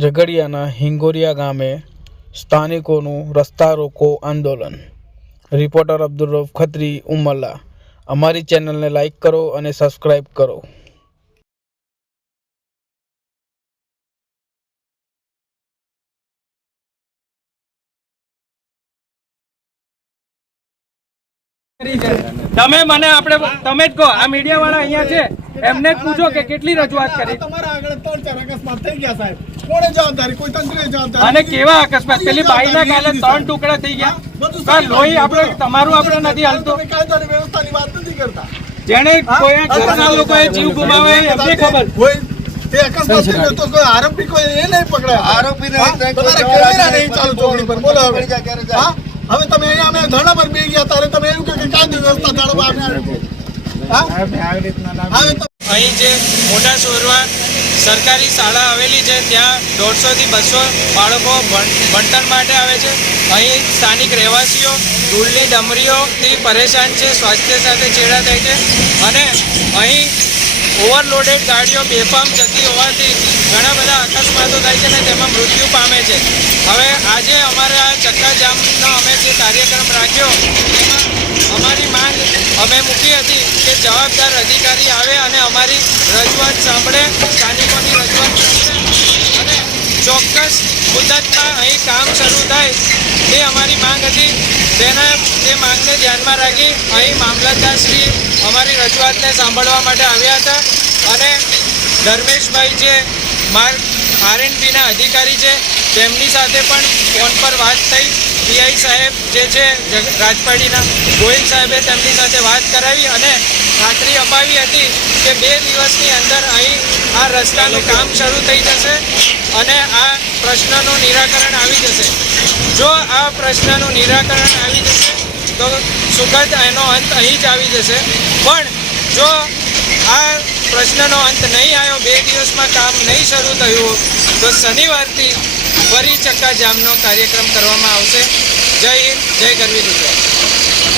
ઝઘડિયાના હિંગોરિયા ગામે સ્થાનિકોનું રસ્તા રોકો આંદોલન. રિપોર્ટર અબ્દુલ રફ ખત્રી ઉમલ્લા. અમારી ચેનલને લાઈક કરો અને સબસ્ક્રાઈબ કરો. તમે મને આપણે તમે જ કહો આ મીડિયા વાળા અહીંયા છે. એમને પૂછો કે કેટલી રજૂઆત કરી. તમારા આગળ ત્રણ ચાર અકસ્માત થઈ ગયા સાહેબ. કોણે જવાબદારી? કોઈ તંત્રે જવાબદારી અને કેવા અકસ્માત? પેલી બાઈના કાલે ત્રણ ટુકડા થઈ ગયા. લોહી આપણે તમારું આપણે નથી હાલતો? વ્યવસ્થાની વાત નથી કરતા. જેને કોઈ ઘરના લોકોએ જીવ ગુમાવે એમને ખબર. કોઈ થઈ ગયો તો કોઈ આરોપી કોઈ એ નહીં પકડાય આરોપીને હા? કોઈ તમારા જવાબ કેમેરા નહીં. નહીં ચાલુ ચોકડી પર બોલો હવે. પકડી જાય ક્યારે જાય? હા? હવે તમે અહીંયા અમે ધરણા પર બેસી ગયા ત્યારે તમે એવું કહો કે કાયદી વ્યવસ્થા જાળવવા અહીં જે મોટા શોરમાં સરકારી શાળા આવેલી છે, ત્યાં દોઢસોથી બસો બાળકો ભણ- ભણતર માટે આવે છે. અહીં સ્થાનિક રહેવાસીઓ ધૂળની ડમરીઓથી પરેશાન છે, સ્વાસ્થ્ય સાથે ચેડા થાય છે અને અહીં ઓવરલોડેડ ગાડીઓ બેફામ જતી હોવાથી ઘણા બધા અકસ્માતો થાય છે અને તેમાં મૃત્યુ પામે છે. હવે આજે અમારે ચક્કાજામનો અમે જે કાર્યક્રમ રાખ્યો તેમાં અમારી અમે મૂકી હતી કે જવાબદાર અધિકારી આવે અને અમારી રજૂઆત સાંભળે, સ્થાનિકોની રજૂઆત સાંભળે. અને ચોક્કસ મુદતમાં અહીં કામ શરૂ થાય તે અમારી માંગ હતી. તેના, તે માંગને ધ્યાનમાં રાખી અહીં મામલતદારશ્રી અમારી રજૂઆતને સાંભળવા માટે આવ્યા હતા. અને ધર્મેશભાઈ જે માર્ગ આરએનબીના અધિકારી છે. તેમની સાથે પણ ફોન પર વાત થઈ. પીઆઈ સાહેબ જે છે રાજપાટીના ગોયલ સાહેબે તેમની સાથે વાત કરાવી અને ખાતરી અપાવી હતી કે બે દિવસની અંદર અહીં આ રસ્તાનું કામ શરૂ થઈ જશે અને આ પ્રશ્નનું નિરાકરણ આવી જશે. જો આ પ્રશ્નનું નિરાકરણ આવી જશે, તો સુખદ એનો અંત અહીં જ આવી જશે. પણ જો આ પ્રશ્નનો અંત નહીં આવ્યો, બે દિવસમાં કામ નહીં શરૂ થયું, તો શનિવારથી ફરી ચક્કાજામનો કાર્યક્રમ કરવામાં આવશે. જય હિન્દ, જય ગરવી ગુજરાત.